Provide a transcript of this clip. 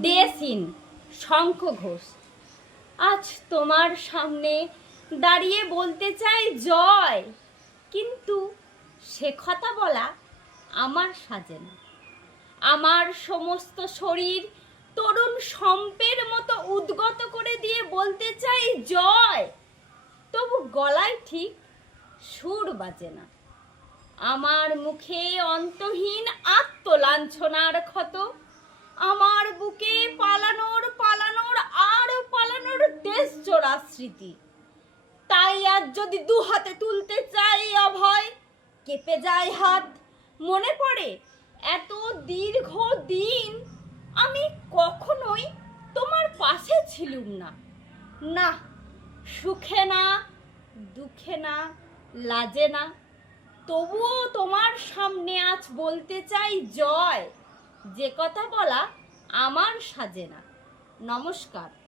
Day scene Shankha Ghosh আজ তোমার সামনে দাঁড়িয়ে বলতে চাই জয়, কিন্তু সে কথা বলা আমার সাজে না। আমার সমস্ত শরীর তরুণ সম্পের মতো উদ্গত করে দিয়ে বলতে চাই জয়, তবু গলায় ঠিক সুর বাজে না। আমার মুখে অন্তহীন আত্মলাঞ্ছনার ক্ষত দেশ জোড়া স্মৃতি তাই আজ যদি দু হাতে তুলতে চাই অভয়, কেঁপে যায় হাত। মনে পড়ে, এত দীর্ঘ দিন আমি কখনোই তোমার পাশে ছিলুম না। না, সুখে না, দুঃখে না, লাজে না। তবুও তোমার সামনে আজ বলতে চাই জয়, যে কথা বলা আমার সাজে না। নমস্কার।